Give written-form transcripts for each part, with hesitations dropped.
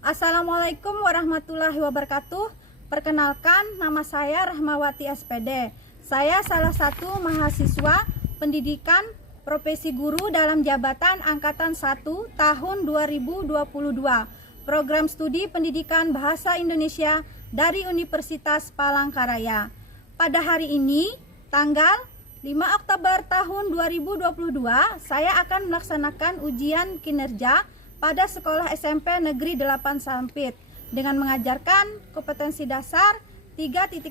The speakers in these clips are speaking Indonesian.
Assalamualaikum warahmatullahi wabarakatuh. Perkenalkan, nama saya Rahmawati SPD. Saya salah satu mahasiswa pendidikan profesi guru dalam jabatan Angkatan 1 tahun 2022. Program studi pendidikan bahasa Indonesia dari Universitas Palangkaraya. Pada hari ini, tanggal 5 Oktober tahun 2022, saya akan melaksanakan ujian kinerja pada Sekolah SMP Negeri 8 Sampit dengan mengajarkan kompetensi dasar 3.8,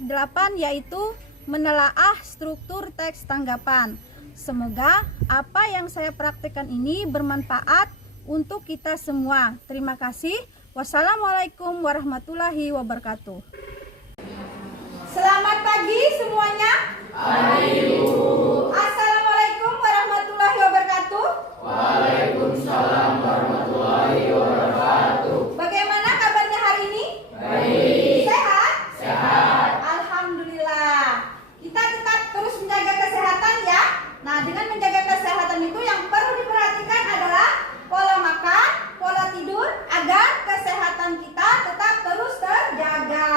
yaitu menelaah struktur teks tanggapan. Semoga apa yang saya praktekkan ini bermanfaat untuk kita semua. Terima kasih. Wassalamualaikum warahmatullahi wabarakatuh. Selamat pagi semuanya. Assalamualaikum warahmatullahi wabarakatuh. Waalaikumsalam warahmatullahi wabarakatuh. Bagaimana kabarnya hari ini? Baik. Sehat? Sehat. Alhamdulillah. Kita tetap terus menjaga kesehatan ya. Nah, dengan menjaga kesehatan itu yang perlu diperhatikan adalah pola makan, pola tidur agar kesehatan kita tetap terus terjaga.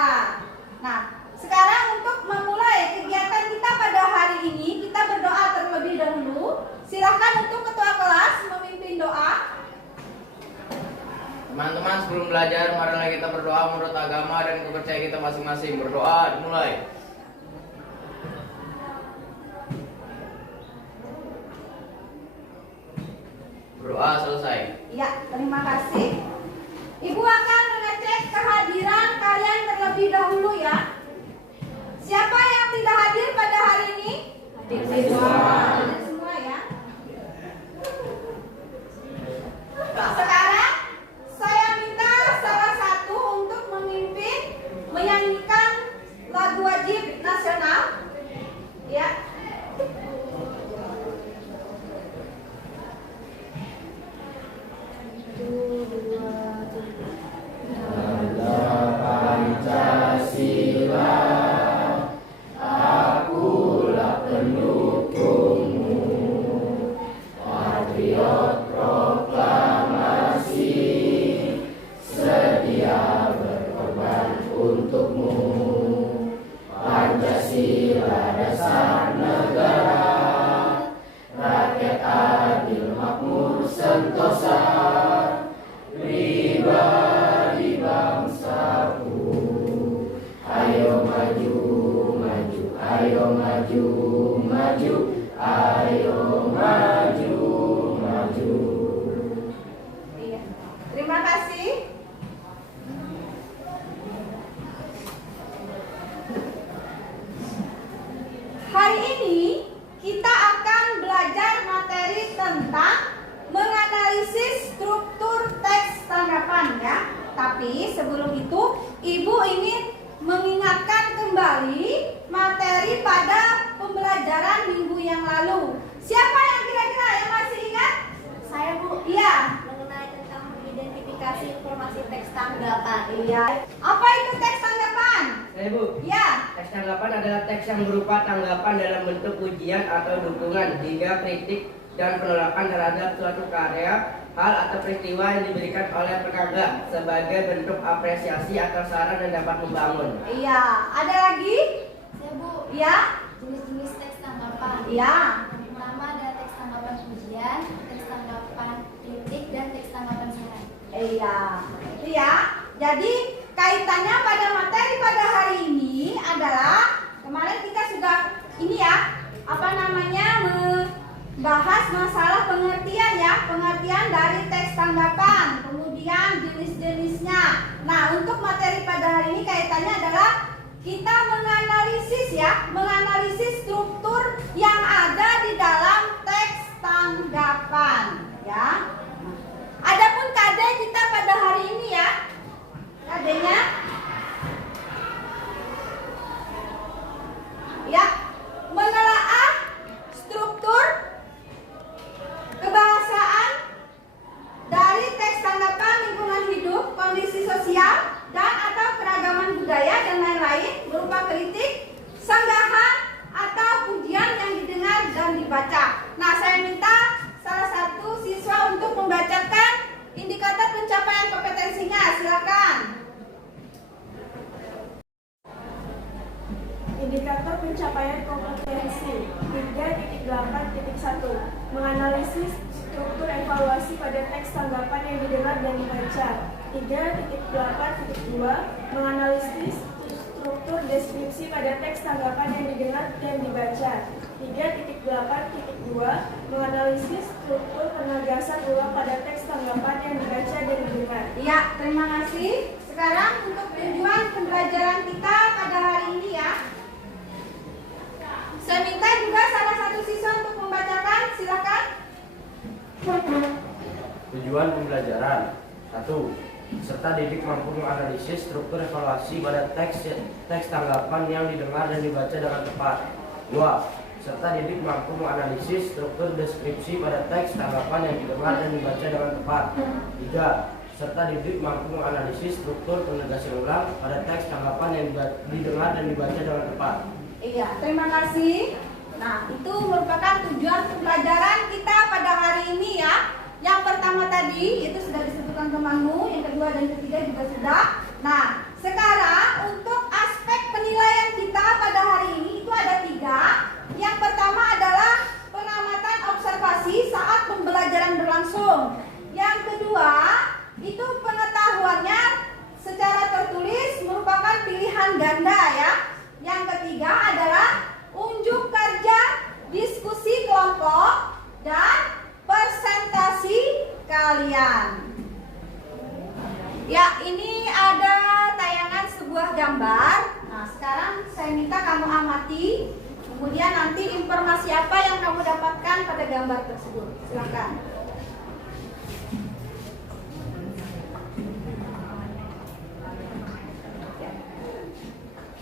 Nah, sekarang untuk memulai kegiatan kita pada hari ini, kita berdoa terlebih dahulu. Silakan untuk ketua kelas memimpin doa. Teman-teman, sebelum belajar, marilah kita berdoa menurut agama dan kepercayaan kita masing-masing. Berdoa dimulai. Berdoa selesai. Ya, terima kasih. Ibu akan mengecek kehadiran kalian terlebih dahulu ya. Siapa yang tidak hadir pada hari ini? Hadir semua ya. Sekarang saya minta salah satu untuk memimpin menyanyikan lagu wajib nasional. Ya. Terima kasih. Hari ini kita akan belajar materi tentang menganalisis struktur teks tanggapan ya. Tapi sebelum itu, Ibu ingin mengingatkan kembali materi pada pembelajaran minggu yang lalu. Siapa yang kira-kira yang masih ingat? Saya, Bu. Iya. Mengenai tentang identifikasi informasi teks tanggapan. Iya. Apa itu teks tanggapan? Saya, Bu. Ya. Teks tanggapan adalah teks yang berupa tanggapan dalam bentuk pujian atau dukungan hingga kritik dan penolakan terhadap suatu karya, hal atau peristiwa yang diberikan oleh penganggap sebagai bentuk apresiasi atau saran yang dapat membangun. Iya. Ada lagi? Saya, Bu. Ya. Jenis-jenis teks tanggapan. Iya. Yang pertama ada teks tanggapan pujian, teks tanggapan kritik, dan teks tanggapan saran. Iya. Itu ya. Jadi kaitannya pada materi pada hari ini adalah kemarin kita sudah ini ya, membahas masalah pengertian ya, pengertian dari teks tanggapan, kemudian jenis-jenisnya. Nah, untuk materi pada hari ini kaitannya adalah kita menganalisis ya, menganalisis struktur yang ada di dalam teks tanggapan ya. Adapun KD kita pada hari ini ya, KD-nya ya, menelaah struktur kebahasaan dari teks tanggapan lingkungan hidup, kondisi sosial, dan atau keragaman budaya dan lain-lain berupa kritik, sanggahan, atau pujian yang didengar dan dibaca. Nah, saya minta salah satu siswa untuk membacakan indikator pencapaian kompetensinya. Silakan. Indikator pencapaian kompetensi 3.8.1 menganalisis struktur evaluasi pada teks tanggapan yang didengar dan dibaca. 3.8.2 menganalisis struktur deskripsi pada teks tanggapan yang didengar dan dibaca. 3.8.2 menganalisis struktur penegasan ulang pada teks tanggapan yang dibaca dan didengar. Ya, terima kasih. Sekarang untuk tujuan pembelajaran kita pada hari ini ya. Saya minta juga salah satu siswa untuk membacakan, silakan. Tujuan pembelajaran 1. Peserta didik mampu menganalisis struktur evaluasi pada teks tanggapan yang didengar dan dibaca dengan tepat. 2. Peserta didik mampu menganalisis struktur deskripsi pada teks tanggapan yang didengar dan dibaca dengan tepat. 3. Peserta didik mampu menganalisis struktur penegasan ulang pada teks tanggapan yang didengar dan dibaca dengan tepat. Iya, terima kasih. Nah, itu merupakan tujuan pembelajaran kita pada hari ini ya. Yang pertama tadi itu sudah disebutkan temanmu, yang kedua dan ketiga juga sudah. Nah, sekarang untuk aspek penilaian kita pada hari ini itu ada 3. Yang pertama adalah pengamatan observasi saat pembelajaran berlangsung. Yang kedua, itu pengetahuannya secara tertulis merupakan pilihan ganda ya. Yang ketiga adalah unjuk kerja, diskusi kelompok, dan presentasi kalian. Ya, ini ada tayangan sebuah gambar. Nah, sekarang saya minta kamu amati. Kemudian nanti informasi apa yang kamu dapatkan pada gambar tersebut. Silakan.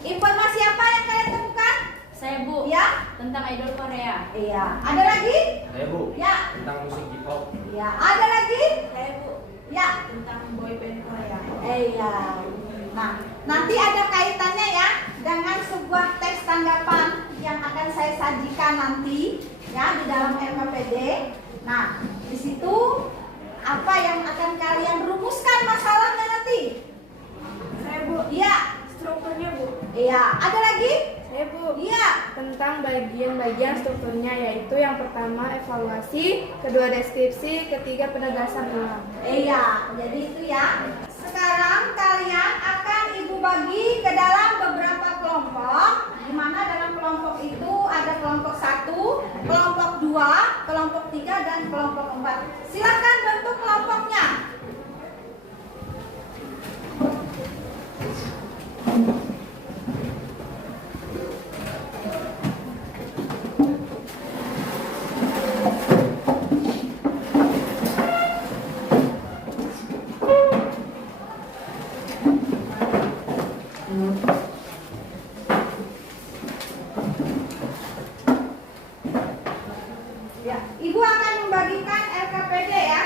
Informasi apa yang kalian temukan? Saya Bu, Ya? tentang idol Korea. Iya. Ada lagi? Saya Bu, Ya. tentang musik K-pop. Ya. Ada lagi? Saya Bu, Ya. tentang boyband Korea. Iya. Nah, nanti ada kaitannya ya dengan sebuah teks tanggapan yang akan saya sajikan nanti ya di dalam RKPD. Nah, di situ apa yang akan kalian rumuskan masalahnya nanti? Saya Bu, Iya. strukturnya Bu. Iya. Ada lagi? Saya Bu, Iya. tentang bagian-bagian strukturnya, yaitu yang pertama evaluasi, kedua deskripsi, ketiga penegasan ulang. Iya, jadi itu ya. Sekarang kalian akan ibu bagi ke dalam beberapa kelompok, di mana dalam kelompok itu ada kelompok 1, kelompok 2, kelompok 3, dan kelompok 4. Silakan bentuk kelompoknya. Ya, Ibu akan membagikan LKPD ya.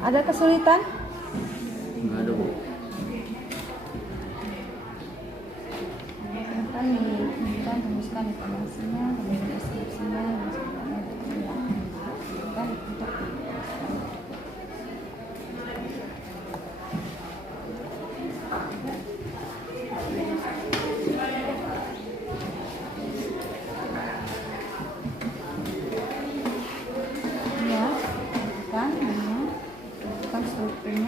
Ada kesulitan? Enggak ada Bu. Kan rumuskan informasinya, kemudian deskripsinya, dan sebagainya. Kan untuk ya, kan strukturnya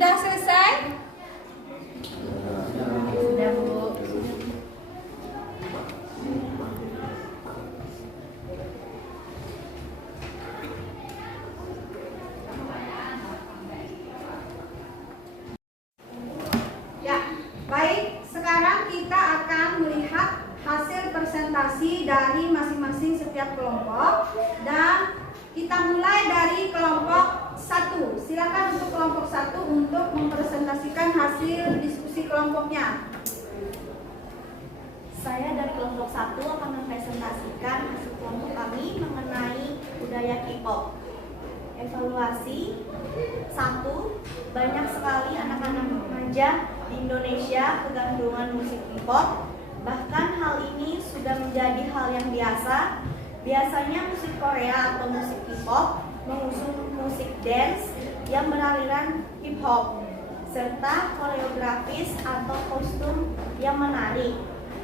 Sudah selesai? Sudah, Bu. Ya, baik. Sekarang kita akan melihat hasil presentasi dari masing-masing setiap kelompok dan kita mulai dari kelompok 1. Silakan untuk kelompok 1 untuk mempresentasikan hasil diskusi kelompoknya. Saya dari kelompok 1 akan mempresentasikan hasil kelompok kami mengenai budaya K-pop. Evaluasi 1. Banyak sekali anak-anak remaja di Indonesia kegantungan musik K-pop. Bahkan hal ini sudah menjadi hal yang biasa. Biasanya musik Korea atau musik K-pop mengusung musik dance yang beraliran hip hop serta koreografis atau kostum yang menarik.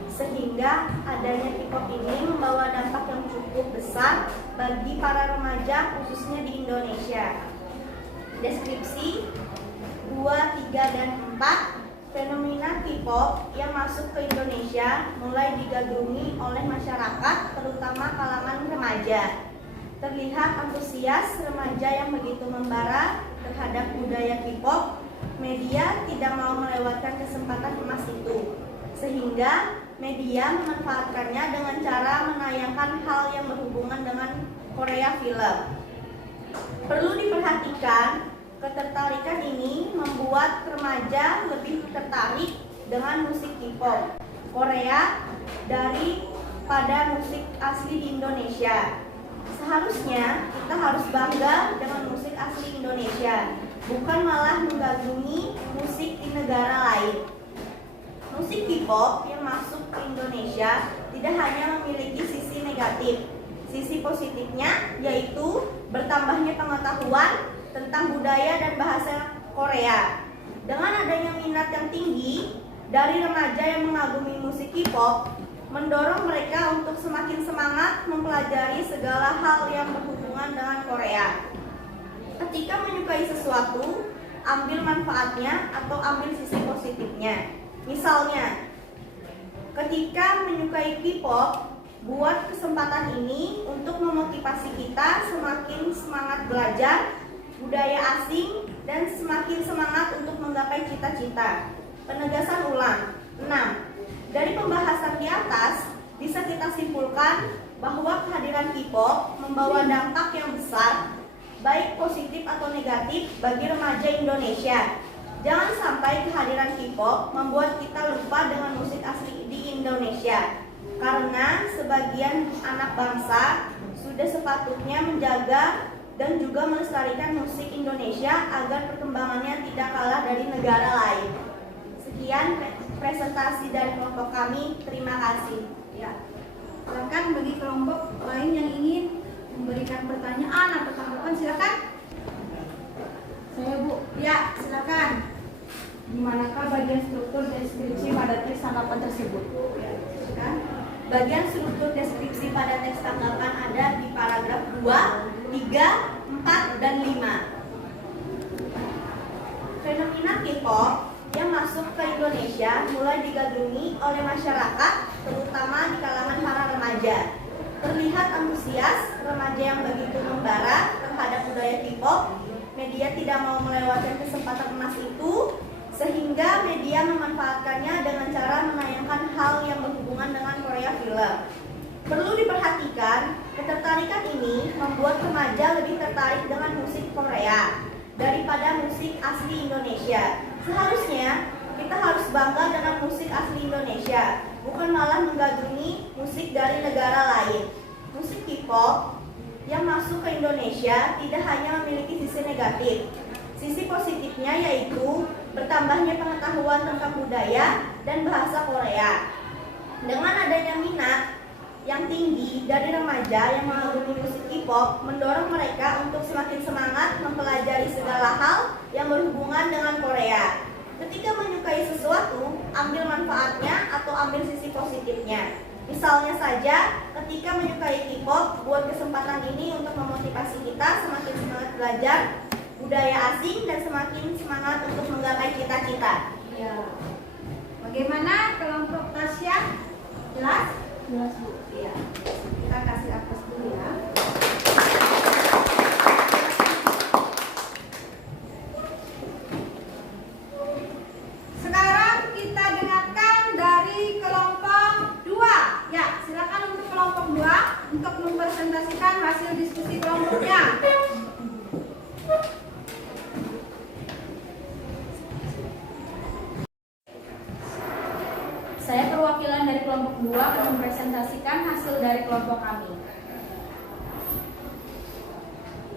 Sehingga adanya K-pop ini membawa dampak yang cukup besar bagi para remaja khususnya di Indonesia. Deskripsi 2, 3, dan 4. Fenomena K-pop yang masuk ke Indonesia mulai digandrungi oleh masyarakat, terutama kalangan remaja. Terlihat antusias remaja yang begitu membara terhadap budaya K-pop. Media tidak mau melewatkan kesempatan emas itu, sehingga media memanfaatkannya dengan cara menayangkan hal yang berhubungan dengan Korea film. Perlu diperhatikan, ketertarikan ini membuat remaja lebih tertarik dengan musik K-pop Korea daripada musik asli di Indonesia. Seharusnya kita harus bangga dengan musik asli Indonesia, bukan malah mengagumi musik di negara lain. Musik K-pop yang masuk ke Indonesia tidak hanya memiliki sisi negatif. Sisi positifnya yaitu bertambahnya pengetahuan tentang budaya dan bahasa Korea. Dengan adanya minat yang tinggi dari remaja yang mengagumi musik K-pop, mendorong mereka untuk semakin semangat mempelajari segala hal yang berhubungan dengan Korea. Ketika menyukai sesuatu, ambil manfaatnya atau ambil sisi positifnya. Misalnya, ketika menyukai K-pop, buat kesempatan ini untuk memotivasi kita semakin semangat belajar budaya asing dan semakin semangat untuk menggapai cita-cita. Penegasan ulang. 6. Dari pembahasan di atas bisa kita simpulkan bahwa kehadiran K-pop membawa dampak yang besar, baik positif atau negatif bagi remaja Indonesia. Jangan sampai kehadiran K-pop membuat kita lupa dengan musik asli di Indonesia, karena sebagian anak bangsa sudah sepatutnya menjaga dan juga melestarikan musik Indonesia agar perkembangannya tidak kalah dari negara lain. Sekian presentasi dari kelompok kami. Terima kasih. Ya. Silakan bagi kelompok lain yang ingin memberikan pertanyaan atau tanggapan, silakan. Saya, Bu. Ya, silakan. Di manakah bagian struktur deskripsi pada teks tanggapan tersebut? Ya, silakan. Bagian struktur deskripsi pada teks tanggapan ada di paragraf 2, 3, 4, dan 5. Fenomena K-pop yang masuk ke Indonesia mulai digandrungi oleh masyarakat, terutama di kalangan para remaja. Terlihat antusias remaja yang begitu membara terhadap budaya K-pop. Media tidak mau melewatkan kesempatan emas itu, sehingga media memanfaatkannya dengan cara menayangkan hal yang berhubungan dengan Korea film. Perlu diperhatikan, ketertarikan ini membuat remaja lebih tertarik dengan musik Korea daripada musik asli Indonesia. Seharusnya kita harus bangga dengan musik asli Indonesia, bukan malah menggandrungi musik dari negara lain. Musik K-pop yang masuk ke Indonesia tidak hanya memiliki sisi negatif. Sisi positifnya yaitu bertambahnya pengetahuan tentang budaya dan bahasa Korea. Dengan adanya minat yang tinggi dari remaja yang mengagumi musik K-pop, mendorong mereka untuk semakin semangat mempelajari segala hal yang berhubungan dengan Korea. Ketika menyukai sesuatu, ambil manfaatnya atau ambil sisi positifnya. Misalnya saja, ketika menyukai K-pop, buat kesempatan ini untuk memotivasi kita semakin semangat belajar budaya asing dan semakin semangat untuk menggapai cita-cita. Ya. Bagaimana kelompok Tasya? Jelas? Jelas, Bu. Iya. Kita kasih aplaus dulu ya. Sekarang kita dengarkan dari kelompok 2. Ya, silakan untuk kelompok 2 untuk mempresentasikan hasil diskusi kelompoknya. Saya perwakilan dari kelompok 2 akan mempresentasikan hasil dari kelompok kami.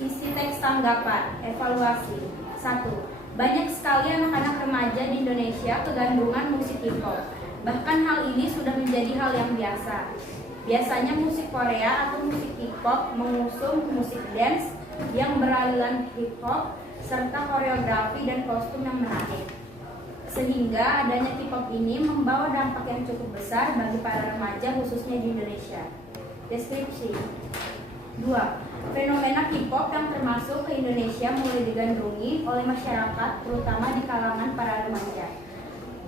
Isi teks tanggapan, evaluasi. 1. Banyak sekali anak-anak remaja di Indonesia kegandrungan musik hip-hop. Bahkan hal ini sudah menjadi hal yang biasa. Biasanya musik Korea atau musik hip-hop mengusung musik dance yang beraliran hip-hop serta koreografi dan kostum yang menarik. Sehingga adanya K-pop ini membawa dampak yang cukup besar bagi para remaja khususnya di Indonesia. Deskripsi. 2. Fenomena K-pop yang termasuk ke Indonesia mulai digandrungi oleh masyarakat terutama di kalangan para remaja.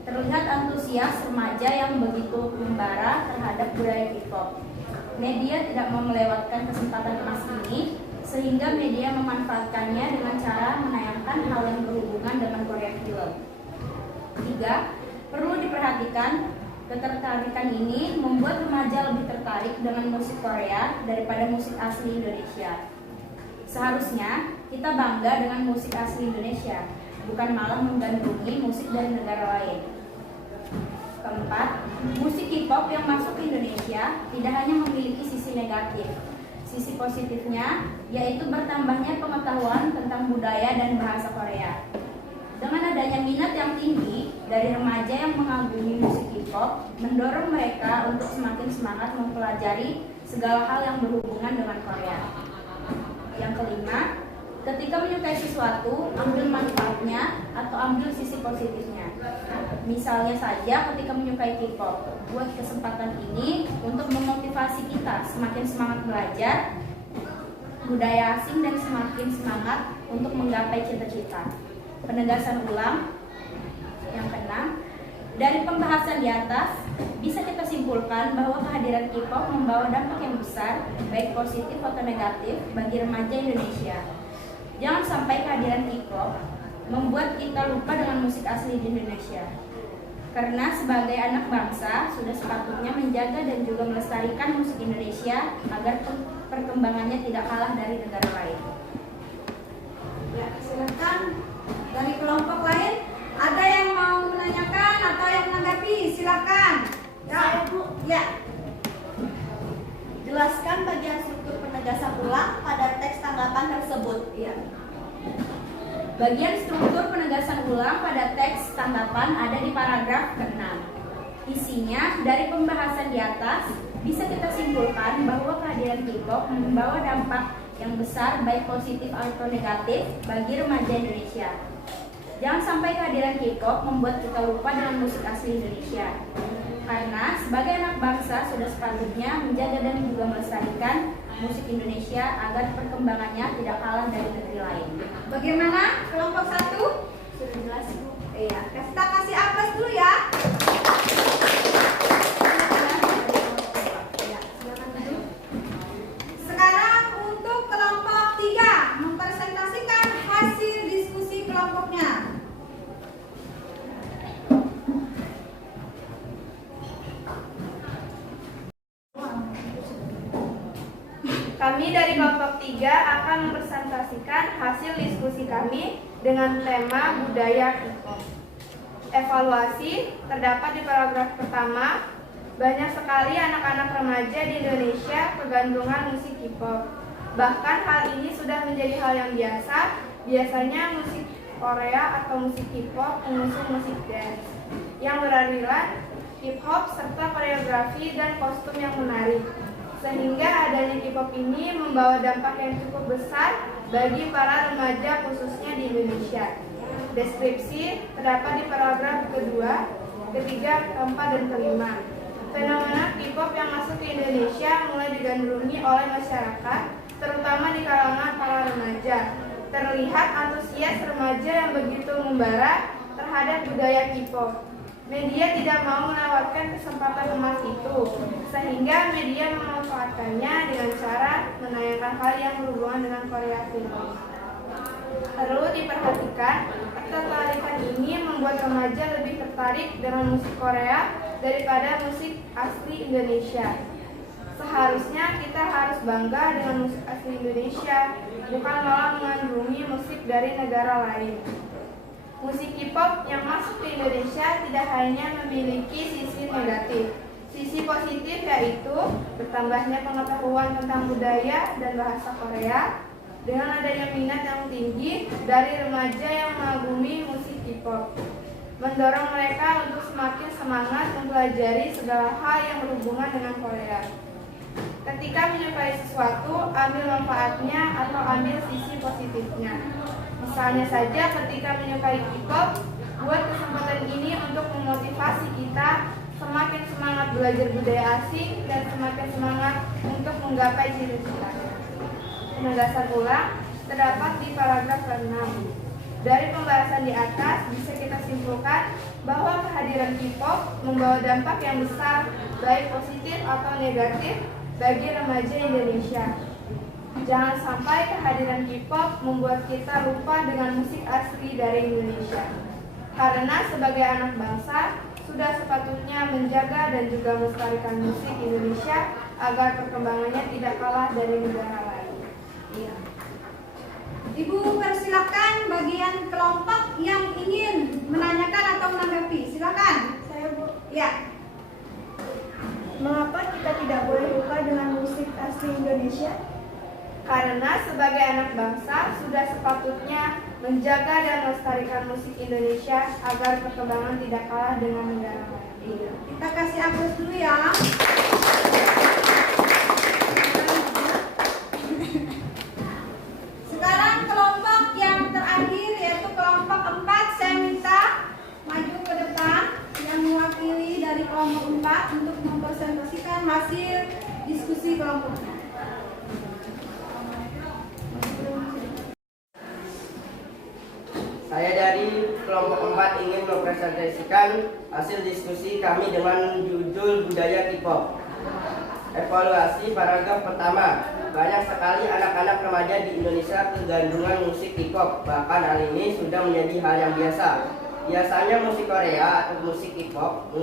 Terlihat antusias remaja yang begitu membara terhadap budaya K-pop. Media tidak mau melewatkan kesempatan emas ini sehingga media memanfaatkannya dengan cara menayangkan hal yang berhubungan dengan Korea film. 3. Perlu diperhatikan, ketertarikan ini membuat remaja lebih tertarik dengan musik Korea daripada musik asli Indonesia. Seharusnya kita bangga dengan musik asli Indonesia, bukan malah menggandrungi musik dari negara lain. 4. Musik K-pop yang masuk ke Indonesia tidak hanya memiliki sisi negatif. Sisi positifnya yaitu bertambahnya pengetahuan tentang budaya dan bahasa Korea. Dengan adanya minat yang tinggi dari remaja yang mengagumi musik K-pop, mendorong mereka untuk semakin semangat mempelajari segala hal yang berhubungan dengan Korea. Yang kelima, ketika menyukai sesuatu, ambil manfaatnya atau ambil sisi positifnya. Misalnya saja ketika menyukai K-pop, buat kesempatan ini untuk memotivasi kita semakin semangat belajar budaya asing dan semakin semangat untuk menggapai cita-cita. Penegasan ulang. Yang keenam, dari pembahasan di atas bisa kita simpulkan bahwa kehadiran K-pop membawa dampak yang besar baik positif atau negatif bagi remaja Indonesia. Jangan sampai kehadiran K-pop membuat kita lupa dengan musik asli di Indonesia. Karena sebagai anak bangsa sudah sepatutnya menjaga dan juga melestarikan musik Indonesia agar perkembangannya tidak kalah dari negara lain. Ya, silakan. Dari kelompok lain, ada yang mau menanyakan atau yang menanggapi? Silakan. Saya, Bu. Ya. Jelaskan bagian struktur penegasan ulang pada teks tanggapan tersebut. Ya. Bagian struktur penegasan ulang pada teks tanggapan ada di paragraf ke-6. Isinya, dari pembahasan di atas, bisa kita simpulkan bahwa kehadiran K-pop membawa dampak yang besar baik positif atau negatif bagi remaja Indonesia. Jangan sampai kehadiran K-pop membuat kita lupa dengan musik asli Indonesia. Karena sebagai anak bangsa sudah sepatutnya menjaga dan juga melestarikan musik Indonesia agar perkembangannya tidak kalah dari negeri lain. Bagaimana kelompok 1? Sudah jelas, Bu. Iya, kita kasih aplaus dulu ya. Ya, silakan duduk. Sekarang untuk kelompok 3 mempresentasikan hasil diskusi kelompoknya. Kami dari kelompok 3 akan mempresentasikan hasil diskusi kami dengan tema budaya K-pop. Evaluasi terdapat di paragraf pertama. Banyak sekali anak-anak remaja di Indonesia kegandrungan musik K-pop. Bahkan hal ini sudah menjadi hal yang biasa. Biasanya musik Korea atau musik K-pop mengusung musik dance yang beraliran hip-hop serta koreografi dan kostum yang menarik. Sehingga adanya K-pop ini membawa dampak yang cukup besar bagi para remaja khususnya di Indonesia. Deskripsi terdapat di paragraf kedua, ketiga, keempat, dan kelima. Fenomena K-pop yang masuk ke Indonesia mulai digandrungi oleh masyarakat, terutama di kalangan para remaja. Terlihat antusias remaja yang begitu membara terhadap budaya K-pop. Media tidak mau melewatkan kesempatan emas itu, sehingga media memanfaatkannya dengan cara menayangkan hal yang berhubungan dengan Korea K-pop. Perlu diperhatikan, ketertarikan ini membuat remaja lebih tertarik dengan musik Korea daripada musik asli Indonesia. Seharusnya kita harus bangga dengan musik asli Indonesia, bukan malah mengandungi musik dari negara lain. Musik K-pop yang masuk ke Indonesia tidak hanya memiliki sisi negatif. Sisi positif yaitu bertambahnya pengetahuan tentang budaya dan bahasa Korea dengan adanya minat yang tinggi dari remaja yang mengagumi musik K-pop. Mendorong mereka untuk semakin semangat mempelajari segala hal yang berhubungan dengan Korea. Ketika menyukai sesuatu, ambil manfaatnya atau ambil sisi positifnya. Misalnya saja ketika menyukai K-pop, buat kesempatan ini untuk memotivasi kita semakin semangat belajar budaya asing dan semakin semangat untuk menggapai cita-cita. Penegasan ulang terdapat di paragraf ke-6. Dari pembahasan di atas bisa kita simpulkan bahwa kehadiran K-pop membawa dampak yang besar baik positif atau negatif bagi remaja Indonesia. Jangan sampai kehadiran K-pop membuat kita lupa dengan musik asli dari Indonesia. Karena sebagai anak bangsa, sudah sepatutnya menjaga dan juga melestarikan musik Indonesia agar perkembangannya tidak kalah dari negara lain. Iya. Ibu persilakan bagian kelompok yang ingin menanyakan atau menanggapi. Silakan. Saya Bu. Ya. Mengapa kita tidak boleh lupa dengan musik asli Indonesia? Karena sebagai anak bangsa sudah sepatutnya menjaga dan melestarikan musik Indonesia agar perkembangan tidak kalah dengan negara lain. Iya. Kita kasih aplaus dulu ya. Sekarang kelompok yang terakhir yaitu kelompok 4. Saya minta maju ke depan yang mewakili dari kelompok 4 untuk mempresentasikan hasil diskusi kelompoknya. Saya dari kelompok 4 ingin mempresentasikan hasil diskusi kami dengan judul budaya K-pop. Evaluasi paragraf pertama. Banyak sekali anak-anak remaja di Indonesia kegandrungan musik K-pop. Bahkan hal ini sudah menjadi hal yang biasa. Biasanya musik Korea atau musik K-pop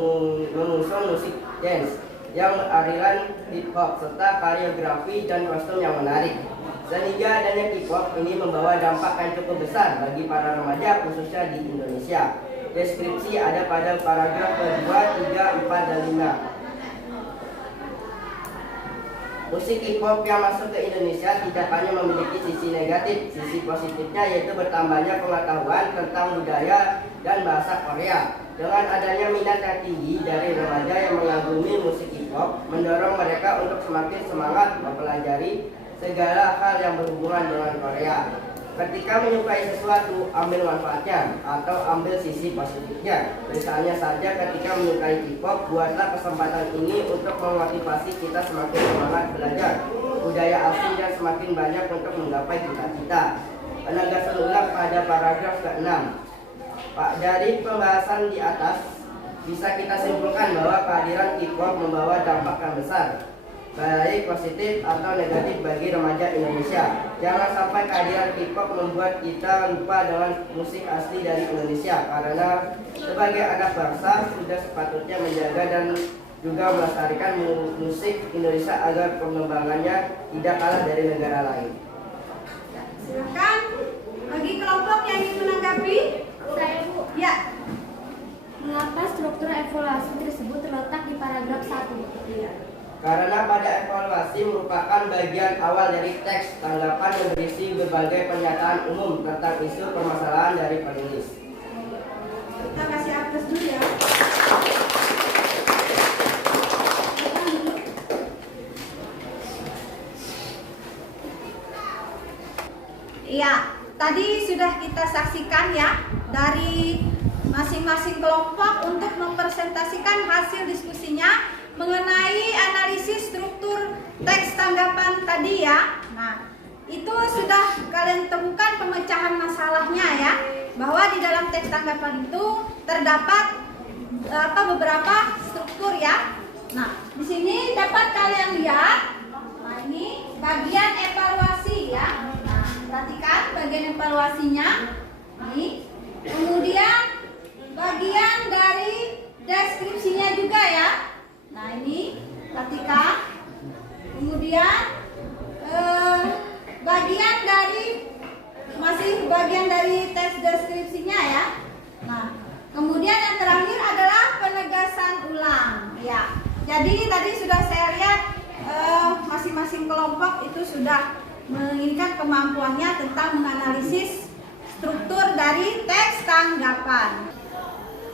mengusung musik dance yang aliran hip hop serta koreografi dan kostum yang menarik. Sehingga adanya K-pop ini membawa dampak yang cukup besar bagi para remaja khususnya di Indonesia. Deskripsi ada pada paragraf kedua, 3, 4, dan 5. Musik K-pop yang masuk ke Indonesia tidak hanya memiliki sisi negatif, sisi positifnya yaitu bertambahnya pengetahuan tentang budaya dan bahasa Korea. Dengan adanya minat yang tinggi dari remaja yang mengagumi musik K-pop, mendorong mereka untuk semakin semangat mempelajari segala hal yang berhubungan dengan Korea. Ketika menyukai sesuatu, ambil manfaatnya atau ambil sisi positifnya. Misalnya saja ketika menyukai K-pop, buatlah kesempatan ini untuk memotivasi kita semakin semangat belajar budaya asing dan semakin banyak untuk menggapai cita-cita. Penegasan ulang pada paragraf ke-6. Pak, dari pembahasan di atas bisa kita simpulkan bahwa kehadiran K-pop membawa dampak yang besar, baik positif atau negatif bagi remaja Indonesia. Jangan sampai kehadiran K-pop membuat kita lupa dengan musik asli dari Indonesia, karena sebagai anak bangsa sudah sepatutnya menjaga dan juga melestarikan musik Indonesia agar pengembangannya tidak kalah dari negara lain. Silakan bagi kelompok yang ingin menanggapi. Saya Bu. Ya. Mengapa struktur evaluasi tersebut terletak di paragraf 1? Karena pada evaluasi merupakan bagian awal dari teks tanggapan yang berisi berbagai pernyataan umum tentang isu permasalahan dari penulis. Kita kasih aplaus dulu ya. Iya, tadi sudah kita saksikan ya dari masing-masing kelompok untuk mempresentasikan hasil diskusinya mengenai analisis struktur teks tanggapan tadi ya. Nah, itu sudah kalian temukan pemecahan masalahnya ya, bahwa di dalam teks tanggapan itu terdapat beberapa struktur ya. Nah, di sini dapat kalian lihat. Nah, ini bagian evaluasi ya. Nah, perhatikan bagian evaluasinya. Ini. Kemudian bagian dari deskripsinya juga ya. Nah, ini perhatikan. Kemudian bagian dari tes deskripsinya ya. Nah, kemudian yang terakhir adalah penegasan ulang ya. Jadi tadi sudah saya lihat masing-masing kelompok itu sudah menginginkan kemampuannya tentang menganalisis struktur dari teks tanggapan.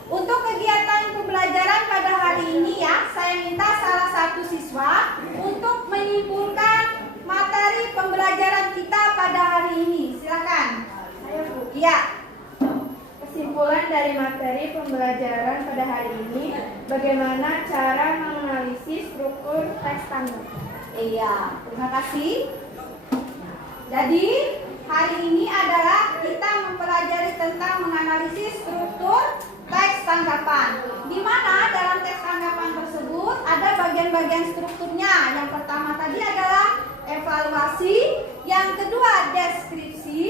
Untuk kegiatan pembelajaran pada hari ini ya, saya minta salah satu siswa untuk menyimpulkan materi pembelajaran kita pada hari ini. Silakan. Iya. Kesimpulan dari materi pembelajaran pada hari ini, bagaimana cara menganalisis struktur teks tanggapan. Iya, terima kasih. Jadi, hari ini adalah kita mempelajari tentang menganalisis struktur teks tanggapan. Di mana dalam teks tanggapan tersebut ada bagian-bagian strukturnya. Yang pertama tadi adalah evaluasi, yang kedua deskripsi,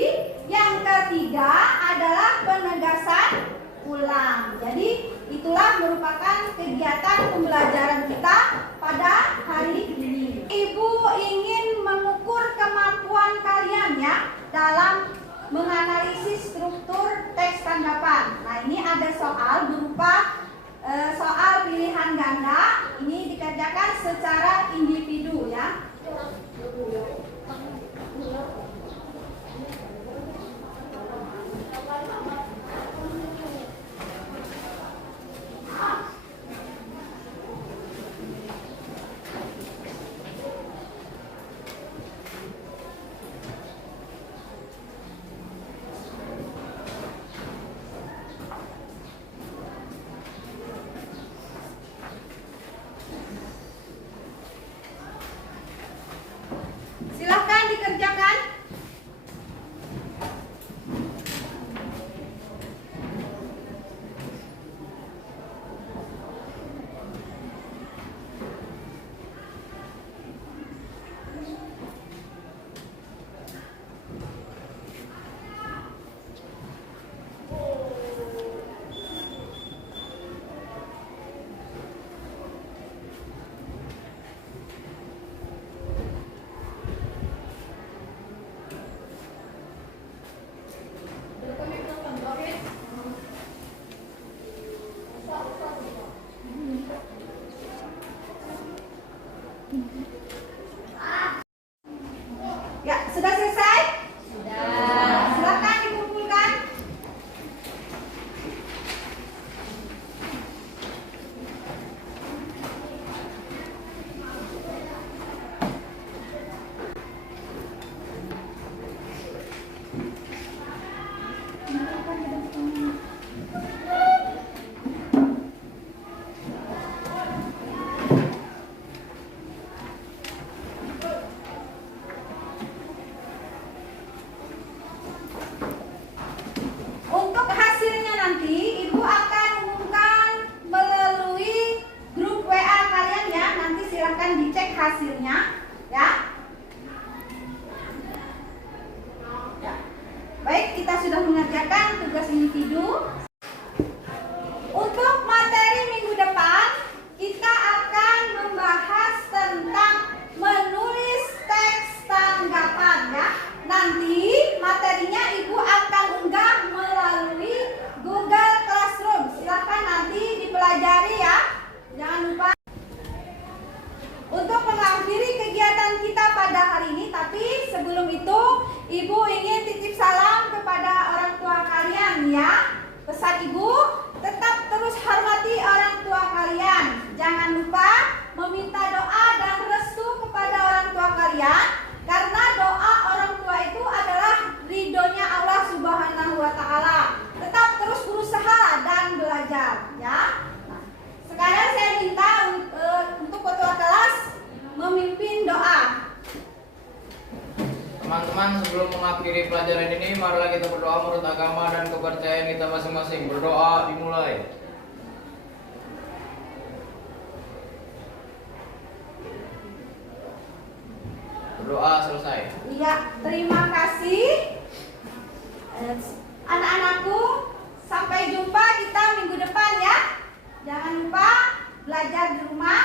yang ketiga adalah penegasan ulang. Jadi itulah merupakan kegiatan pembelajaran kita pada hari ini. Ibu ingin mengukur kemampuan kalian ya dalam menganalisis struktur teks tanggapan. Nah, ini ada soal berupa soal pilihan ganda. Ini dikerjakan secara individu ya. Silahkan dikerjakan. Ya, sudah selesai? Sudah. Silakan dikumpulkan. Untuk hasilnya nanti Ibu akan umumkan melalui grup WA kalian ya. Nanti silahkan dicek hasilnya ya. Ya. Baik, kita sudah mengerjakan tugas individu. Untuk materi minggu depan kita akan membahas tentang menulis teks tanggapan ya. Nanti materinya Ibu akan unggah melalui Google Classroom. Silahkan nanti dipelajari ya. Jangan lupa. Untuk mengakhiri kegiatan kita pada hari ini, tapi sebelum itu Ibu ingin titip salam kepada orang tua kalian ya. Pesan Teman-teman, sebelum mengakhiri pelajaran ini, marilah kita berdoa menurut agama dan kepercayaan kita masing-masing. Berdoa dimulai. Berdoa selesai. Iya, terima kasih. Anak-anakku, sampai jumpa kita minggu depan ya. Jangan lupa belajar di rumah